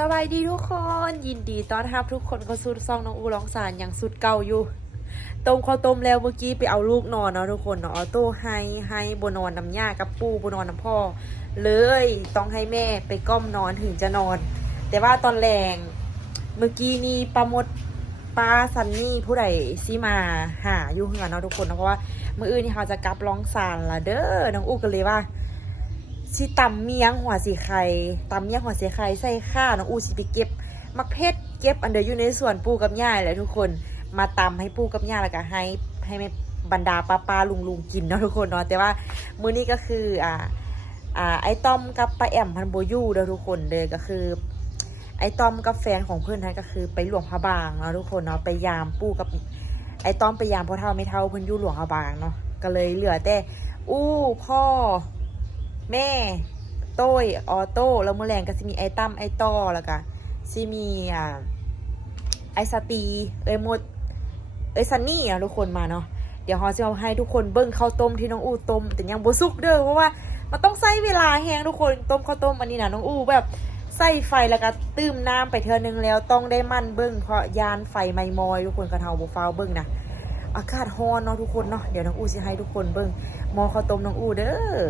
สวัสดีทุกคนยินดีต้อนรับทุกคนเข้าสู่ซองน้องอูร้องสารอย่างสุดเก่าอยู่ต้มข้าวต้มแล้วเมื่อกี้ไปเอาลูกนอนเนาะทุกคนเนาะออโต้ให้ให้บนอนน้ำยากับปูบนอนน้ำพ่อ เลยต้องให้แม่ไปก้มนอนถึงจะนอน แต่ว่าตอนแรงเมื่อกี้นี่ปลาหมดปลาซันนี่ผู้ใดซีมาหาอยู่เหือเนาะทุกคนเนาะเพราะว่าเมื่ออื่นนี่เขาจะกลับร้องสารละเด้อน้องอูกันเลยว่า สิตำเมียงหัวสีไข่ตำเมียงหัวสีไข่ใส่ข้าวน้องอูสิไปเก็บ มักเพชรเก็บอันเดอร์อยู่ในสวนปูกับย่าแหละทุกคนมาตำให้ปูกับย่าแล้วก็ให้ให้บรรดาป้าป้าลุงลุงกินเนาะทุกคนเนาะแต่ว่ามื้อนี้ก็คืออ่าอ่าไอ้ต้อมกับป้าแอมพันโบยูเด้อทุกคนเลยก็คือ ไอ้ต้อมกับแฟนของเพื่อนนั้นก็คือไปหลวงพระบางเนาะทุกคนเนาะไปยามปูกับไอ้ต้อมไปยามพ่อเท่าไม่เท่าเพิ่อนยู่หลวงพระบางเนาะก็เลยเหลือแต่อู้พ่อ แม่ โต้ยออโต้แล้วมือแรงก็สิมีไอตั้มไอต่อแล้วก็สิมีอ่าไอสตีเอยหมดเอยซันนี่อะทุกคนมาเนาะเดี๋ยวฮอจะเอาให้ทุกคนเบิ้งข้าวต้มที่น้องอูต้มแต่ยังบสุกเด้อเพราะว่ามันต้องใช้เวลาแห้งทุกคนต้มข้าวต้มอันนี้นะน้องอูแบบใส่ไฟแล้วก็ตื้มน้ำไปเทื่อนึงแล้วต้องได้มั่นเบิ้งเพราะยานไฟไม่มอย ทุกคนกระเทาบ่ฟ้าวเบิ้งนะอากาศร้อนเนาะทุกคนเนาะเดี๋ยวน้องอูจะให้ทุกคนเบิ้งมอข้าวต้มน้องอูเด้อ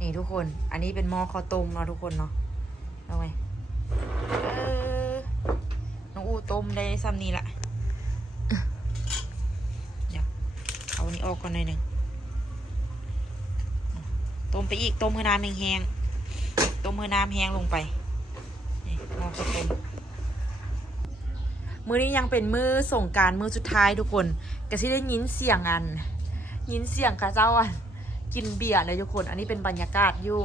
นี่ทุกคน อันนี้เป็นหม้อข้าวต้มเนาะทุกคนเนาะเอาไงเออน้องอูต้มได้ซ้ำนี้ละเดี๋ยวเอาอันนี้ออกก่อนหน่อยหนึ่งต้มไปอีก ต้มเมื่อน้ำแห้งๆต้มเมื่อน้ำแห้งลงไปนี่หม้อข้าวต้มมือนี้ยังเป็นมือส่งกรารมือสุดท้ายทุกคนก็ที่ได้ยินเสียงอัน ยินเสียงข้าเจ้าอะ กินเบียร์เลยทุกคน อันนี้เป็นบรรยากาศอยู่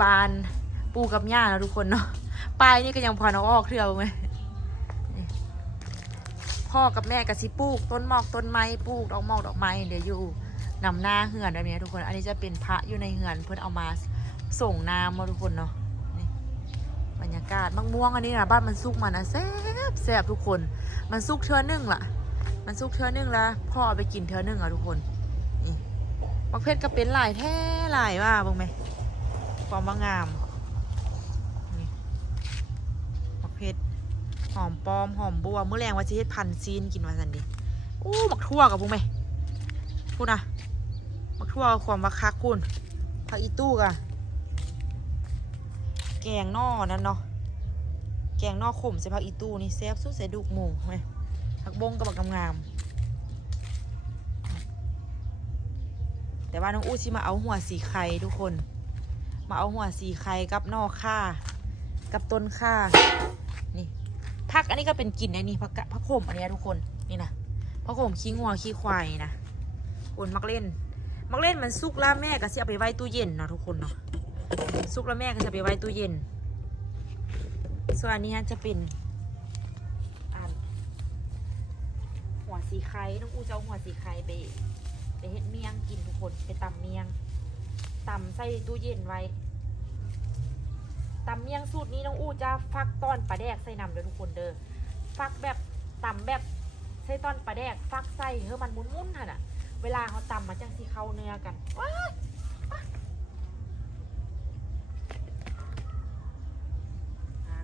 บานปูกับย่านะทุกคนเนาะปลายนี่ก็ยังพอน้องออกเทื่อไหมนี่พ่อกับแม่กับสิปลูก ต้นหมอกต้นไม้ปลูกดอกหมอกดอกไม้เดี๋ยวอยู่นำหน้าเหือนแบบนี้ทุกคน อันนี้จะเป็นพระอยู่ในเหือนเพื่อนเอามาส่งน้ำมาทุกคนเนาะบรรยากาศมะม่วงอันนี้นะบ้านมันสุกมานะแซ่บแซ่บทุกคน มันสุกเทื่อนึ่งล่ะ มันสุกเทื่อนึ่งแล้วพ่อเอาไปกินเทื่อนึ่งอะทุกคน มักเพชรก็เป็นหลายแท้หลายว่าบ้างไหมความว่างามนี่มักเพชรหอมปลอมหอมบัวเมื่อแรงว่าจะเฮ็ดพันซีนกินมาสันดิอู้มักทั่วกับพวกไหมพูดนะมักทั่วความว่าคักคุณผักอีตู้กะแกงนอนั่นเนาะแกงนอขมใส่ผักอีตู้นี่แซ่บสุดใส่ดุกหมูไหมผักบงกับบักงามๆ แต่ว่าน้องอู้ชิมาเอาหัวสีไข่ทุกคน มาเอาหัวสีไข่กับนอกข่ากับต้นข่านี่ผักอันนี้ก็เป็นกลิ่นอันนี้ผักกะผักโขมอันนี้ทุกคนนี่นะผักโขมขี้งัวขี้ควายนะคนมักเล่น มักเล่นมันสุกแล้วแม่ก็จะเอาไปไว้ตู้เย็นเนาะทุกคนเนาะสุกแล้วแม่ก็จะไปไว้ตู้เย็น ส่วนอันนี้จะเป็นอันหัวสีไข่น้องอู้จะเอาหัวสีไข่ไป ไปเฮ็ดเมียงกินทุกคนไปตำเมียงตำใส่ตู้เย็นไว้ตำเมียงสูตรนี้น้องอู้จะฟักตอนปลาแดกใส่น้ำเด้อทุกคนเด้อฟักแบบตำแบบใส่ตอนปลาแดก ฟักใส่เฮ้มันมุนๆค่ะน่ะ เวลาเขาตำมันจังสิเข้าเนื้อกันว้า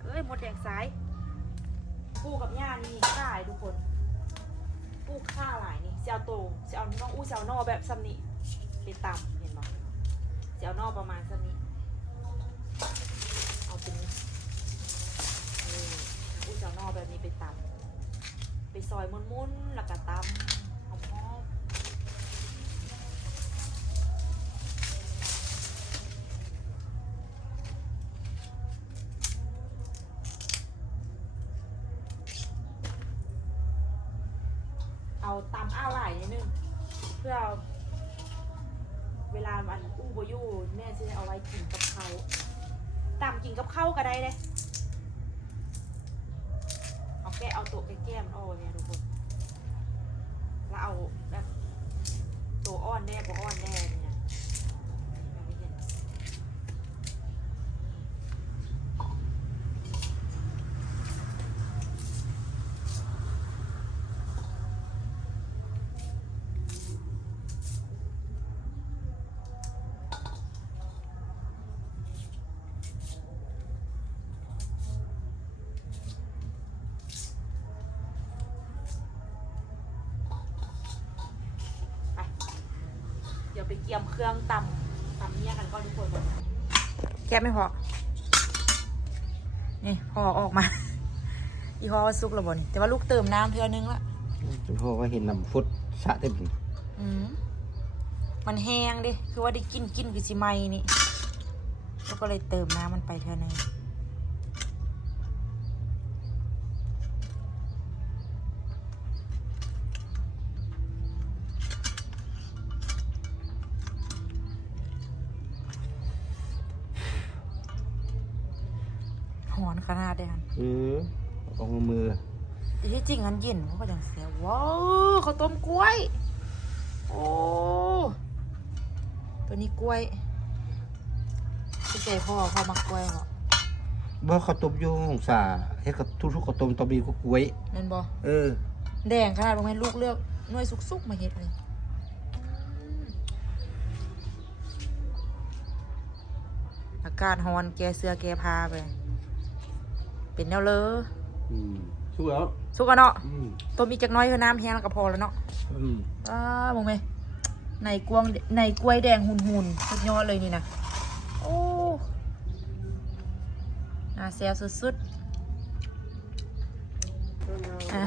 เอ้ยหมดแดงซ้าย ปูกับย่านี่ข่ายทุกคน ปูข้าหลายนี่เจียวโตเจียวน้องอู้เจียวนอแบบซ้ำนี้ไปตำเห็นบ่เจียวนอประมาณซ้ำนี้เอาเป็นอู้เจียวนอแบบนี้ไปตำไปซอยมุนๆแล้วก็ตำ ตำอ้าวไหลนิดนึง เพื่อเวลามันอู้บอยู่แม่จะได้เอาไว้กินกับเขาตำกินกับข้าวก็ได้เลยเอาแก้เอาโต๊ะแก้มๆเอาเนี่ยทุกคนแล้วเอาแบบตัวอ้อนแน่บ่อ้อนแน่นี่นะแบบนี้เห็น ไปเกียมเครื่องตำตำเนี่ยกันก่อนทุกคนก่อนแกะไม่พอ นี่พอออกมา อีพอว่าซุกแล้วบ่นี่แต่ว่าลูกเติมน้ำเทื่อนึงละจนพ่อว่าเห็นน้ำฟุดสะเต็มอืมมันแห้งดิ คือว่าได้กินกินคือสิไหมนี่แล้วก็เลยเติมน้ำมันไปเท่านึงหอนขนาดเดียว เออเอามือ ที่ จริงอันเย็นมันก็ยังเสียว้าวข้าวต้มกล้วย โอ้ตัวนี้กล้วยพี่เจพ่อพ่อมักกล้วยเหรอบ่ข้าวต้มอยูของสาเฮ็ดกับทุกๆข้าวต้มต้องมีกล้วยนั่นบอเออ แดงขนาดบางแม่นลูกเลือกหน่วยสุกๆมาเฮ็ดเลยอากาศฮอนแกเสื้อแกพาไป เป็นแนวเลออืม สู้แล้วสุกกันเนาะอืมต้มอีกจักหน้อยเพื่อน้ำแห้งแล้วก็พอแล้วเนาะอืมอ้ามองไหมในกวงในกล้วยแดงหุ่นหุ่นๆสุดยอดเลยนี่นะโอ้น่าแซ่บสุดๆอะ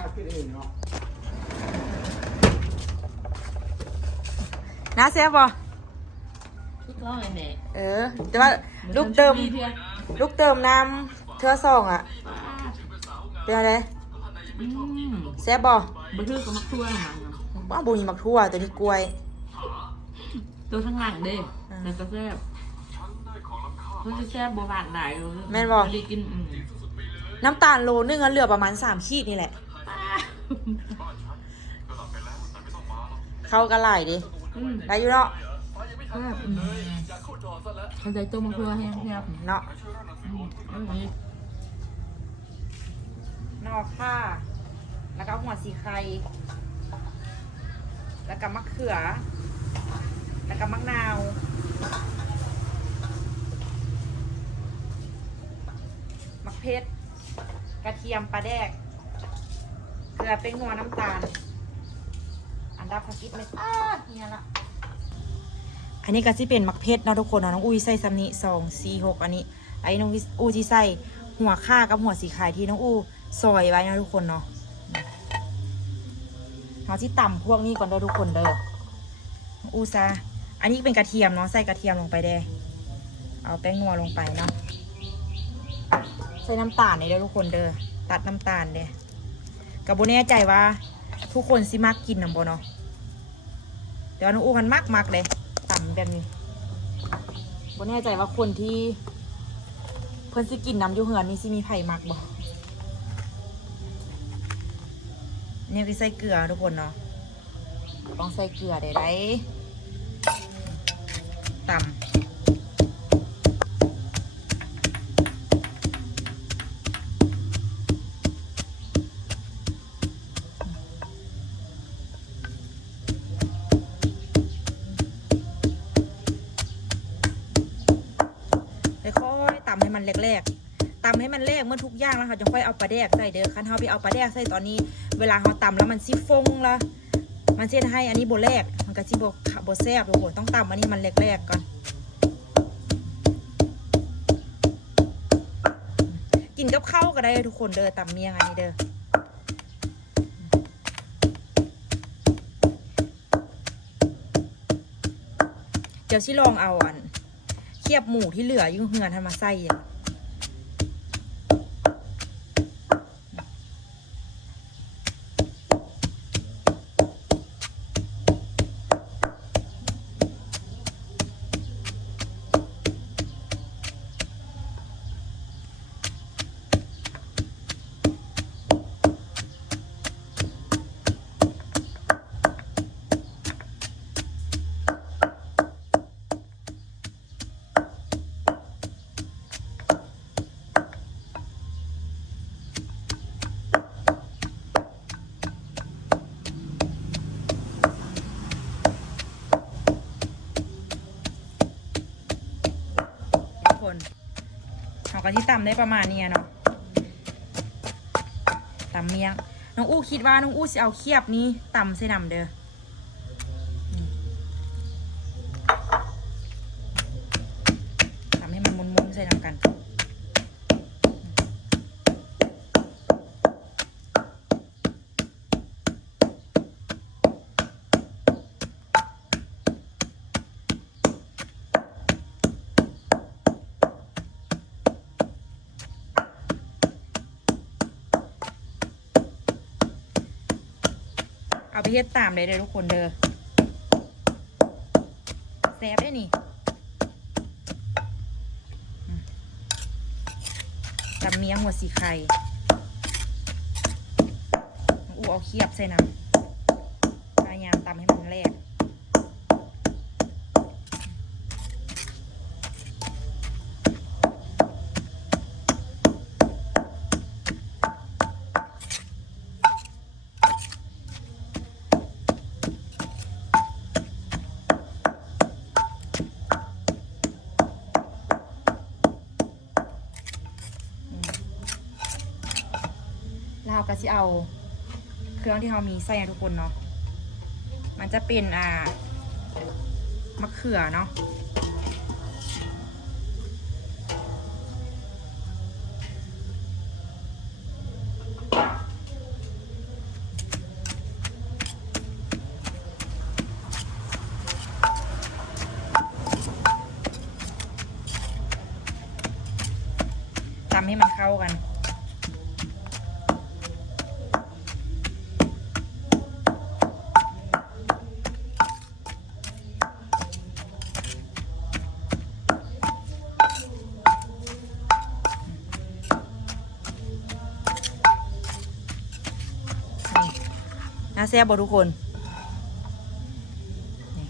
น่าแซ่บป่ะทุกร้อยแม่เออ แต่ว่าลูกเติม ลูกเติมน้ำเทือสองอะเป็นอะไร อืมแซ่บป่ะบันทึกกับมักทั่วหนังบ้าบุญมักทั่วตัวนี้กล้วย ตัวข้างหลังเด้อ่าแต่ก็แซ่บเพื่อแซ่บบ่หวานหลายแม่นบ่ไม่ได้กินอืมน้ำตาลโลนึงอะเหลือประมาณสามขีดนี่แหละ เข้ากันหลายดิอืมได้อยู่เนาะแซ่บอืมเขาใจตัวมักทั่วแห้งแซ่บเนาะ อืมอันนี้นอกค่ะ แล้วก็หัวสีไข่แล้วก็มะเขือ แล้วก็มะนาวมะเพ็ดกระเทียมปลาแดก เกลือเป็นงัวน้ำตาล อันดับพักกิดไม่อ้าเนี่ยละอันนี้ก็สิเป็นมักเพชรเนาะทุกคนเนาะน้องอุ้ยใส่ซัมนี้สองสี่หกอันนี้ไอ้น้องอุ้ยที่ใส่หัวข่ากับหัวสีขายที่น้องอู้ซอยไว้นะทุกคนเนาะ เราที่ต่ำพวกนี้ก่อนเด้อทุกคนเด้อน้องอู้ซะอันนี้เป็นกระเทียมเนาะใส่กระเทียมลงไปเด้อเอาแป้งนัวลงไปเนาะใส่น้ำตาลในเด้อทุกคนเด้อตัดน้ำตาลเด้อกับโบแน่ใจว่า ทุกคนสิมักกินน้ำโบเนาะแต่ว่าน้องอู้มันมักมักเลยต่ำแบบนี้โบแน่ใจว่าคนที่เพิ่นสิกินน้ำยูเหือนนี่สิมีไผ่มักบ่ เนี่ยคือใส่เกลือทุกคนเนาะต้องใส่เกลือได้ได้ต่ำค่อยๆต่ำให้มันแรกๆำให้มันแรกเมื่อทุกอย่างแล้วเขาจะค่อยเอาปลาแดกใส่เด้อคันเขาไปเอาปลาแดกใส่ตอนนี้ เวลาเขาตำแล้วมันซิฟงละมันเช่นให้อันนี้โบแรกมันก็ซิโบโบแซบทุกคนต้องตำอันนี้มันแรกๆก่อน กินกับข้าวก็ได้ทุกคนเด้อตำเมียงอันนี้เด้อเดี๋ยวชิลองเอาอันเคียบหมูที่เหลืออยุ่งเหือนทำมาใส่อะากะที่ตำได้ประมาณเนี้ยเนาะตำเมียงน้องอู้คิดว่าน้องอู้จะเอาเคียบนี้ตำใส่น้ำเด้อนี่ เอาไปเฮ็ดตามเลยเด้อทุกคนเด้อแซ่บได้นี่อืมตำเมียงหัวสีไข่อูเอาเคียบใส่น้ำพยายามตำให้มันแหลกแล้วเรก สิเอาเครื่องที่เรามีใส่ทุกคนเนาะ มันจะเป็นอ่ามะเขือเนาะ แซ่บบ่ทุกคนนี่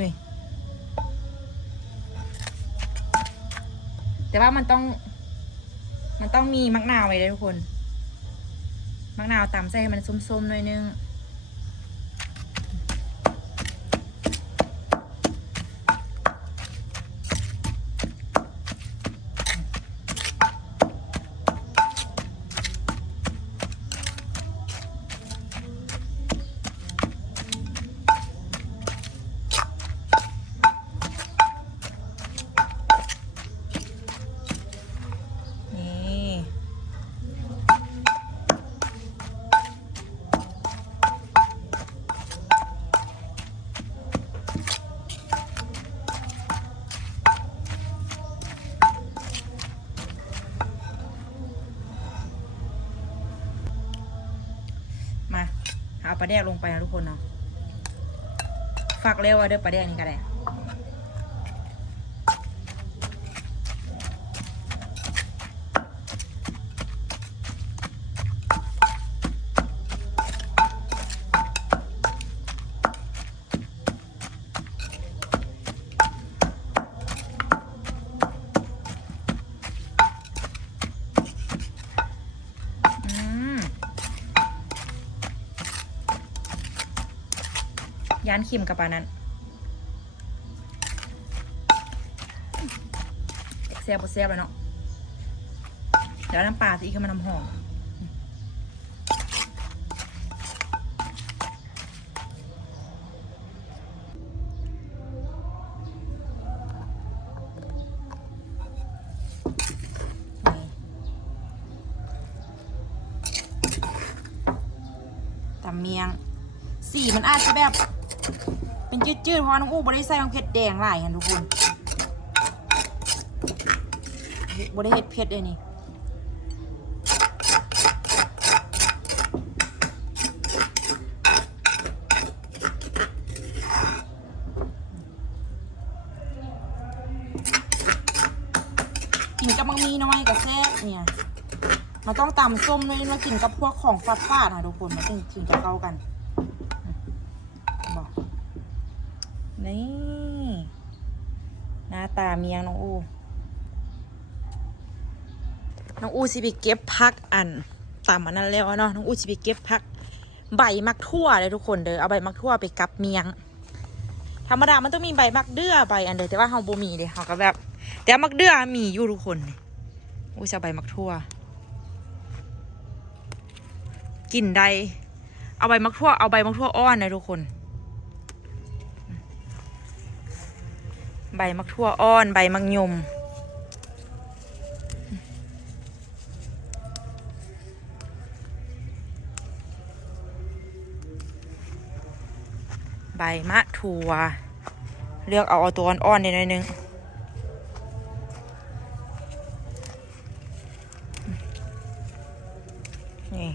นี่ แต่ว่ามันต้อง มีมะนาวไว้ด้วยทุกคนมะนาวตามใส่ให้มันส้มๆหน่อยนึง ฝาเร็วอะเด้อปลาแดกนี่ก็ได้อืมยานคิมกับปลานั้น เซียบเซียบเลยเนาะเดี๋ยวน้ำปลาสิอีกให้มันน้ำหอมตำเมียง สีมันอาจจะแบบ เป็นจืดๆเพราะน้องอู้บได้ใส่น้องเผ็ดแดงหลายกันทุกคน บได้เฮ็ดเผ็ดเลยนี่กินกับมังมีน้อยกับแซ่บเนี่ยมันต้องตำส้มด้วยมากินกับพวกของฟาดฟาดนะทุกคนมันถึงถึงจะเข้ากันบอกนี่ หน้าตาเมียงน้องอู น้องอูสิไปเก็บพักอันตำอันนั้นแล้วเนาะน้องอูสิไปเก็บพัก ใบมักทั่วเลยทุกคนเด้อเอาใบมักทั่วไปกับเมียง ธรรมดามันต้องมีใบมักเดือใบอันเดียแต่ว่าเฮาบ่มีเด้เฮาก็แบบ แต่มักเดือมีอยู่ทุกคนอูจะใบมักทั่วกลิ่นใดเอาใบมักทั่วเอาใบมักทั่วอ้อนนะทุกคนใบมักทั่วอ้อน ใบมักยม บมะถั่ว เลือกเอาเอาตัวอ่อนๆนิดหน่อยนึงนี่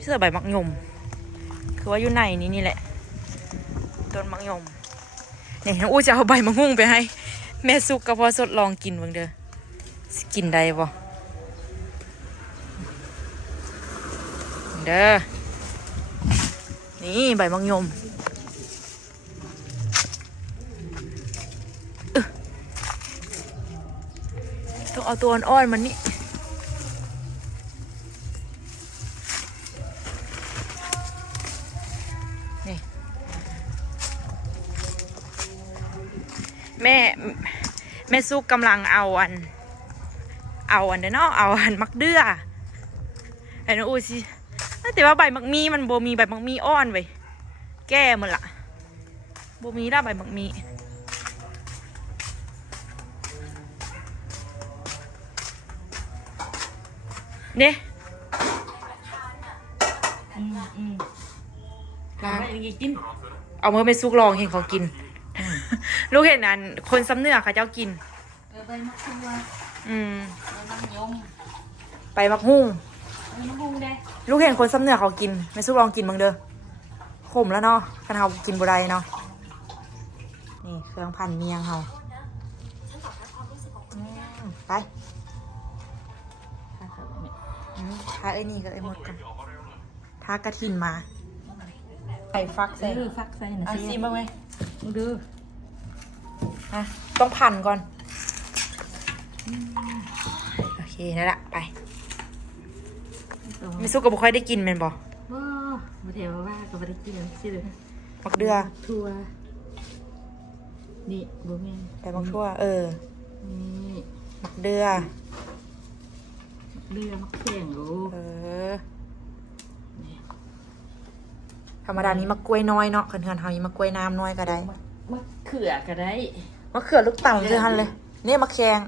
เสื้อใบมักยม คือว่าอยู่ในนี้นี่แหละ ต้นมักยมเนี่ยน้องอู้จะเอาใบมะฮุ่งไปให้ แม่สุกกับพ่อสดลองกินบังเด้อกินได้บ่เด้อ นี่ใบมังยมต้องเอาตัวอ่อนๆมันนี่นี่ แม่ แม่ซุกกำลังเอาอัน เอาอันเด้อเนาะเอาอันมักเดือไอ้น้องอูสิ แต่ว่าใบมักมีมันโบมีใบมักมีอ่อนไว้ยแก้หมันละโบมีละใบมักมีเนี่ยอืมอืมกาไม่ได้กินเอาเมื่อไปซุกลองเห็นเขากิน ลูกเห็นอันคนซ้ำเนื้อเขาเจ้ากินเออใบมะกรูดอืมใบมะยมไปมักหุ่ง ใบมะฮุงได้ลูกเห็นคนซ้ำเนื้อเขากินไม่ซุกลองกินบ้างเด้อขมแล้วเนาะคันเขากินบุไรเนาะนี่เครื่องพันเมียงเขาอืมไปอืมทาไอ้นี่กับไอ้มดกันทากระถินมาใส่ฟักใส่ใส่ดูฟักใส่หน่อยอะสิซีบ้างไหมมึงดูอะต้องพันก่อน โอเคนั่นแหละไปไม่ซุกกับบุค่อยได้กินแมันบ่ว้ามาเดี๋ยวว่าก็ไม่ได้กินสิเลยมักเดือทั่วนี่บัวแม่ไปมักทั่วเออนี่มักเดือเรือมักแข่งโอ้เออธรรมดานี้มะกล้วยน้อยเนาะเขื่อนๆเฮานี้มะกล้วยน้ำน้อยก็ได้มะเขือก็ได้มะเขือลูกเต่าคือหันเลยนี่มะแขง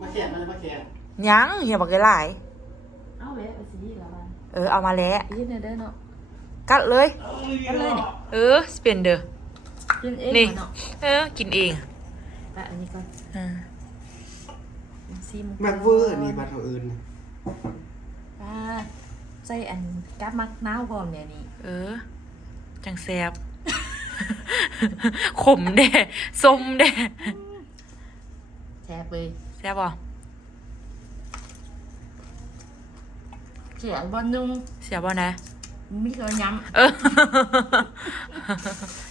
มาแข่งมาเลยมาแข่งยังเฮียบอกหลาย เอาไว้เอาสิละวันเออเอามาแล้วยืนเด้อเนาะกัดเลย กันเลยนี่เออสเปนเดอร์ยืนเองนี่เนาะเออกินเองปะอันนี้ก่อนอ่าซีมแม็กเวอร์นี่บัตรอื่นปะใส่อันกับมักนาวพร้อมเนี่ยนี่เออ จังแซบ ขมเด้ส้มเด้แซ่บเลย แซบบ่ เขียนบอลนุ่งเสียบ่นะไม่เคยย้เออ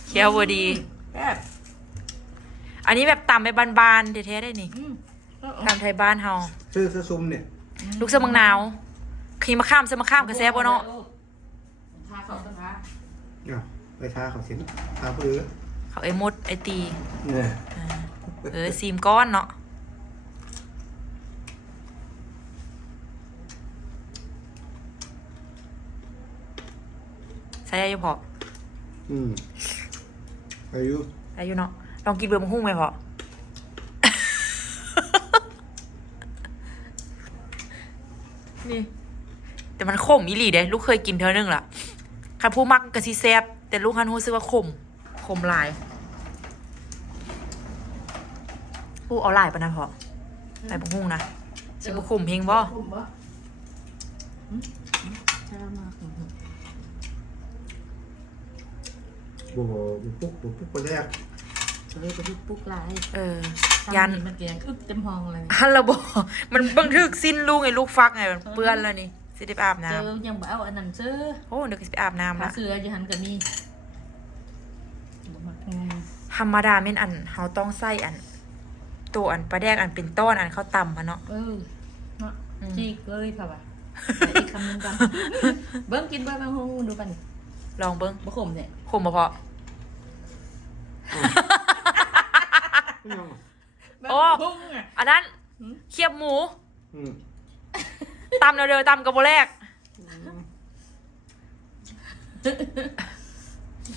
เคี้ยวบ่ดีำแบบอันนี้แบบตำไปบานๆแท้ๆได้นี่อืมเออตำไทยบ้านเฮาซื้อซื้อซุ่มเนี่ย ลูกเสือมังนาวขีมะข้ามเสือมะข้ามกับแซ่บบ่เนาะทาเขาต้องทาอะไปท้าเขาสิท้าผู้อื่นเขาไอ้มดไอ้ตีเนี่ยเออซีมก้อนเนาะ ใส่ได้อยู่พออืมอายุได้อยู่เนาะลองกินเบอร์มะฮุ่งเลยพอนี่ แต่มันขมอีหลีเด้ลูกเคยกินเท่านึงล่ะคันผู้มักกะสิแซ่บแต่ลูกคันรู้สึกว่าขมขมหลายผู้เอาหลายปะนะพอหลายบะฮุ่งนะสิบ่ขมเพียงบ่ ผมบ่อืมอืมชามากอืม บัวปุ๊กปุ๊กปุ๊กไปแรกเฮ้ยกระพริบปุ๊กลายเออ ยันซ้ำมันเกลียงอึ๊บเต็มห้องเลยฮันละบมันบังทึกสิ้นลูกไงลูกฟักไงมันเปื้อนแล้วนี่สิได้ไปอาบน้เจอยังบ่เอาอันนั้นเจอำโอ้เดี๋ยวก็สิไปอาบน้ำขาละเสืออยู่หันกับนี่บ่มักงงธรรมดาเม่นอันเขาต้องใส่อัน ตัวอันปลาแดกอันเป็นต้อนอันเขาตำมาเนาะเออเนาะอืมจีกเลยค่ะว่ะแต่อีกคำหนึงกันเบิ้งกินเบิ้งบางฮงดูกันลองเบิ้งบ่ขมเนี่ยขมบ่พอ โอ้บางฮงอะ อันนั้นหืม เคียบหมูอืมตำเร็วๆตำกับโบแรก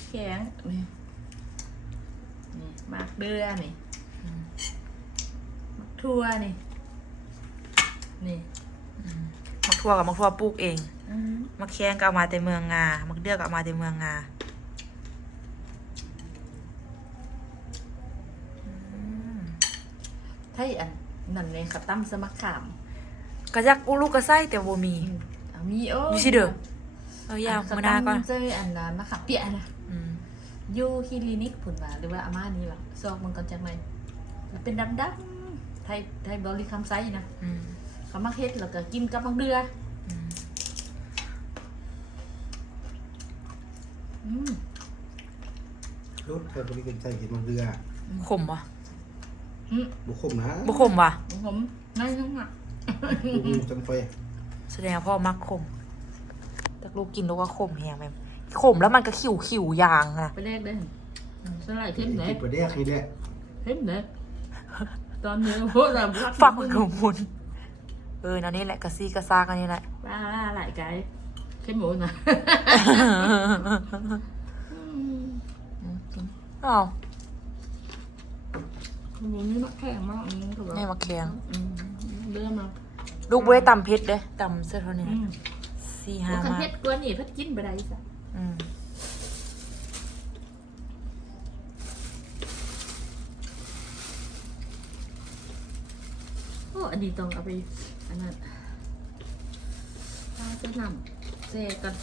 แข็งนี่นี่มากเดือนี่มักทั่วนี่ นี่มักทั่วกับมักทั่วปลูกเองออืมมักแข้งก็เอามาแต่เมืองงา มักเดือกก็เอามาแต่เมืองงาอืม ไทยอันนั่นเลยขับตั้มสมัครขามกระยักอุลูกกระไส้แต่บ่มีอะมีโอ้อยู่ที่เดิมเอายาวมือหนาก่อนเจออันนั้นมะขามเปียกนะอืมอยู่คลินิกผุนว่าหรือว่าอาม่านี่ล่ะซอกมันก่อนจังไหนมันเป็นดำๆไทยไทยบริคำไซนะอืมเขามาเฮ็ดแล้วก็กินกับมังเดืออืมอืมรถเธอบริการใจเห็นมันเรือขมวะอืม บุคคลนะบ่ขมวะผมนั่นนึงอะบุคคลจังไฟแสดงว่าพ่อมักขมแต่ลูกกินลูกว่าขมแฮงแม่มขมแล้วมันก็ขิวขิวๆยางนะไปแรกได้สลายเข้มไหนกินประเดี๋ยวนี่แหละเข้มไหนตอนนี้โหเราฟังมันขมุนเออนั่นนี่แหละกระซี่กระซากอันนี้แหละบ้าหลายไก่เข้มหมูนะอืมอ้าว หมูนี่มักแข็งมากอืมถูกนี่มาเคียงอืมเริ่มมาลูกบ่ได้ตำเผ็ดเด้ตำเสื้อเท่านี้อืนะมสี่หัห้าวคันมาเพชรกวนนี่เพชรกินไปได้สักอืมโอ้อันนี้ต้องเอาไปอันนั้นถ้าจะนำเซกัน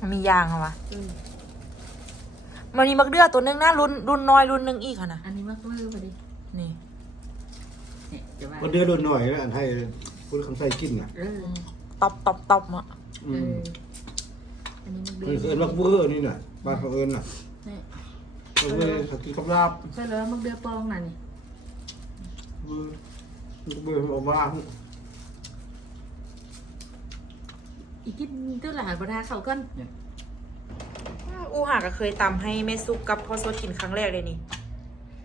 มันมียางเหรอวะเออมันมีมักเดือตัวหนึงนะรุ่นรุ่นน้อยรุ่นหนึงอีกค่ะนะอันนี้มักเลือพอดี นี่เนี่ยจะว่ามันเดือดโดนหน่อยนะอันให้พูดคำใส่กินอะเอออืมตบตบตบอะอืเอมออันนี้มันเออเอิญมักเบอร์นี่น่ะบ้านเขาเอิญน่ะนี่มักเบอร์เขากินกับลาบใช่แล้วมักเดือปองน่ะนี่เบอร์มักเบอร์เอาบ้างอีกกินเท่าไหร่บรรดาเขากันอูหาก็เคยตำให้แม่ซุกกับพ่อสดกินครั้งแรกเลยนี่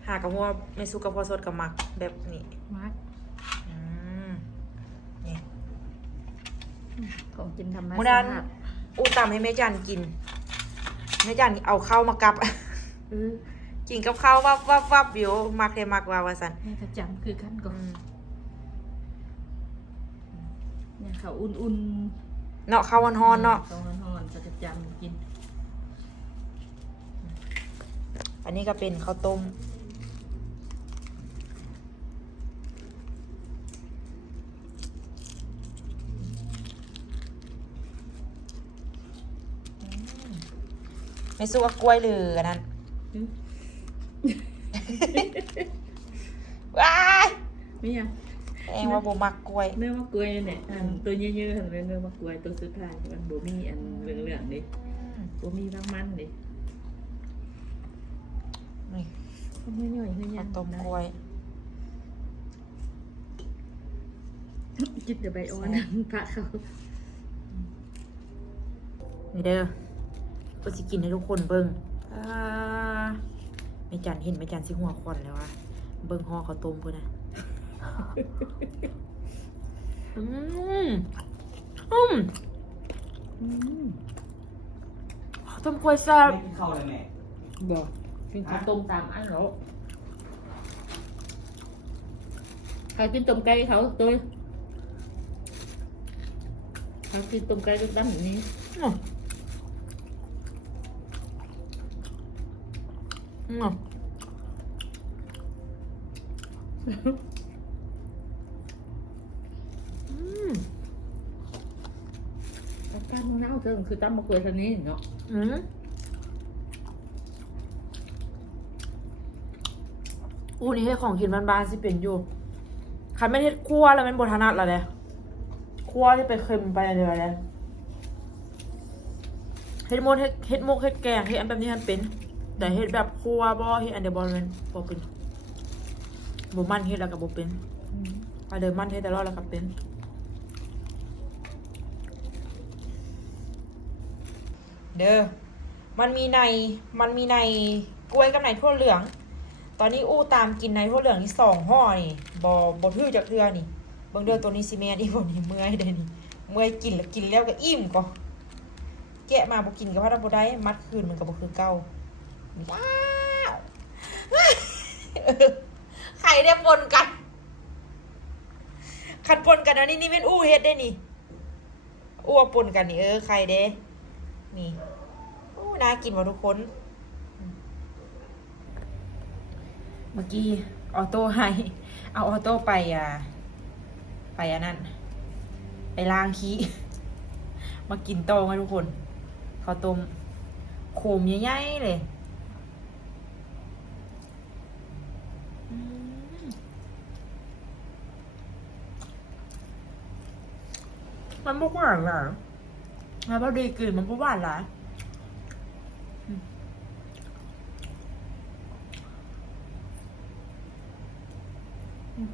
หากับว่าแม่ซุกกับพ่อสดกับมักแบบนี้มาร์คอืมนี่ของกินธรรมมื้อนั้ชานติอูตำให้แม่จันกินแม่จันเอาข้าวมากับเออกินกับข้าววับวับวับอยู่มักเลยมักว่าว่าสันให้กระจำคือกันก่อนอืมเนี่ยเขาอุ่นๆเนาะข้าวฮ้อนๆเนาะตรงนอนจะกระจำกิน อันนี้ก็เป็นข้าวต้ม ไม่สู้กับกล้วยหรืออันนั้นอืมว้ายไม่ยังเองว่าโบมักกล้วยเนื้อมะกรวยเนี่ยอันตัวเยอะๆหันเป็นเนื้อมะกรวยตัวสุดท้ายมันโบมีอันเหลืองๆดิโบมีบางมันดินี่ก็ไม่ย่อยไม่ยัข้างวต้มกล้วยกินแต่ใบอ่อนพระเขานี่เด้อ ก็สิกินให้ทุกคนเบิ่งอ่าไม่จันเห็นไม่จันสิหัวควันแล้ววะเบิ่งห่อข้าวต้มเพื่อนนะอืมอืมอืมข้าวต้มกล้วยแซ่บไม่กินข้าวเลยแม่บอกกินข้าวต้มตามอันเหรอใครกินต้มไก่เขาตัวใครกินต้มไก่ต้มตั้มอย่างนี้ อืมอืมอืมแต่การมันเน่าเกินคือตั้มมะกรวยทันนี้เนาะอืมอู้นี่ให้ของกินบ้านๆสิเป็นอยู่คันไม่เฮ็ดครัวแล้วมันบทนัดและเด้ครัวที่ไปเค็มไปเลยเลยเฮ็ดหมดเฮ็ดเฮ็ดหมกเฮ็ดแกงเฮ็ดอันแบบนี้มันเป็น แต่เฮ็ดแบบครัวบ่เฮ็ดอันเดอร์บอลมันบ่เป็นบ่มันเฮ็ดแล้วก็บ่เป็นอันเดอร์มันเฮ็ดแต่รอดแล้วก็เป็นเด้อมันมีในมันมีในกล้วยกับในทั่วเหลือง ตอนนี้อู้ตามกินในทั่วเหลืองนี่สองห่อนี่บอบอทื่อจากเทือนี่เบิ่งเดือตัวนี้ซีเมนอีกคนนี่เมื่อยเด้นี่เมื่อยกินแล้วกินแล้วก็อิ่มก็แกะมาบ่กินกับว่าบ่ได้มัดคืนมันก็บ่คือเก่า ว้าวไข่ได้ปนกันขัดปนกันอันนี้นี่เป็นอู้เฮ็ดได้นี่อ้วปนกันนี่เออใครเด้นี่โอ้น่ากินว่ะทุกคน เมื่อกี้ออโต้ให้ เอาออโต้ไปอะ ไปอันนั้นไปล้างขี้มากินโตกันทุกคนข้าวต้มโขมใหญ่ๆเลย มันไม่หวานหรอแล้วพอดีกลิ่นมันไม่หวานหรออืมอืม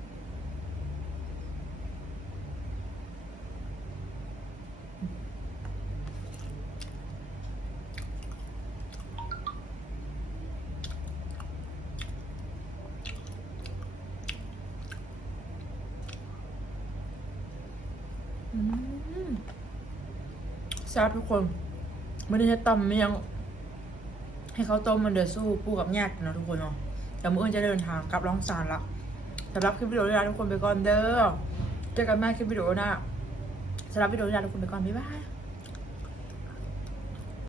อืม แซ่บทุกคนไม่ได้จะตำไม่ยังให้เขาต้มมันเดือดสู้ปูกับแยกเนาะทุกคนเนาะแต่มื่ออื่นจะเดินทางกลับร้องสารละสำหรับคลิปวิดีโอนี้ลาทุกคนไปก่อนเด้อเจอกันใหม่คลิปวิดีโอหน้าสำหรับวิดีโอนี้ลาทุกคนไปก่อนบ๊ายบาย